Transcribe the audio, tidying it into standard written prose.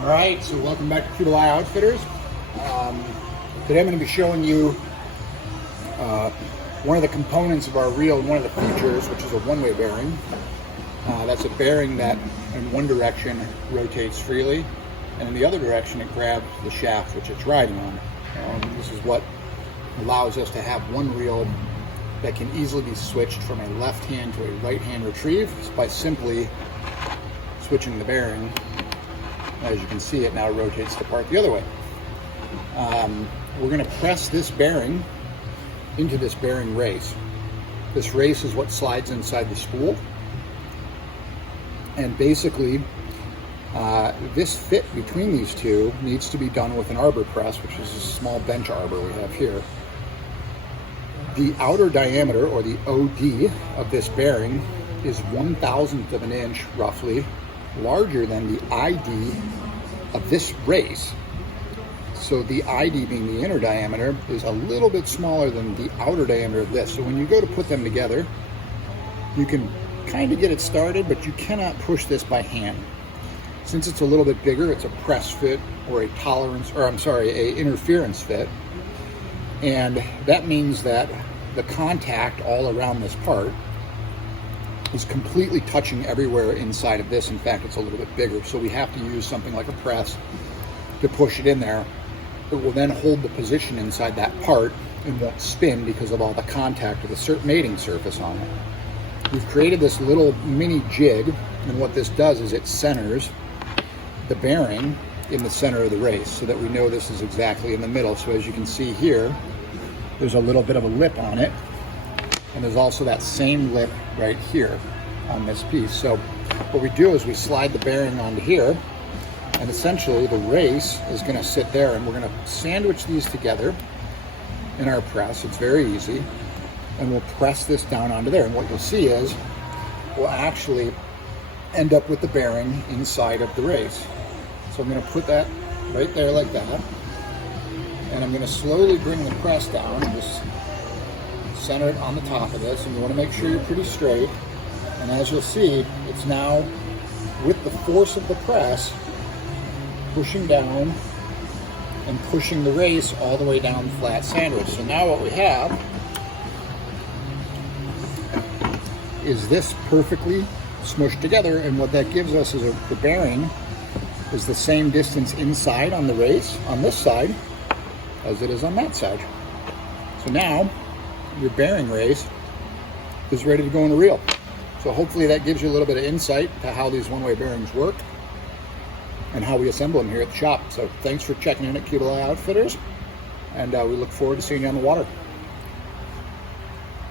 All right, so welcome back to Cubalaya Outfitters. Today I'm going to be showing you one of the components of our reel, one of the features, which is a one-way bearing. That's a bearing that in one direction rotates freely, and in the other direction it grabs the shaft which it's riding on. This is what allows us to have one reel that can easily be switched from a left hand to a right hand retrieve by simply switching the bearing. As you can see, it now rotates the part the other way. We're going to press this bearing into this bearing race. This race is what slides inside the spool. And basically, this fit between these two needs to be done with an arbor press, which is a small bench arbor we have here. The outer diameter, or the OD, of this bearing is 1/1000th of an inch, roughly, larger than the ID of this race. So the ID, being the inner diameter, is a little bit smaller than the outer diameter of this. So when you go to put them together, you can kind of get it started, but you cannot push this by hand. Since it's a little bit bigger, it's a press fit, or a tolerance, or I'm sorry, a interference fit. And that means that the contact all around this part is completely touching everywhere inside of this. In fact, it's a little bit bigger, so we have to use something like a press to push it in there. It will then hold the position inside that part and won't spin because of all the contact of the mating surface on it. We've created this little mini jig, and what this does is it centers the bearing in the center of the race so that we know this is exactly in the middle. So as you can see here, there's a little bit of a lip on it, and there's also that same lip right here on this piece. So what we do is we slide the bearing onto here, and essentially the race is going to sit there, and we're going to sandwich these together in our press. It's very easy, and we'll press this down onto there, and what you'll see is we'll actually end up with the bearing inside of the race. So I'm going to put that right there like that, and I'm going to slowly bring the press down and just center it on the top of this, and you want to make sure you're pretty straight. And as you'll see, it's now, with the force of the press, pushing down and pushing the race all the way down the flat sandwich. So now what we have is this perfectly smushed together, and what that gives us is the bearing is the same distance inside on the race on this side as it is on that side. So now your bearing race is ready to go in a reel. So hopefully that gives you a little bit of insight to how these one-way bearings work and how we assemble them here at the shop. So thanks for checking in at Cubalaya Outfitters, and we look forward to seeing you on the water.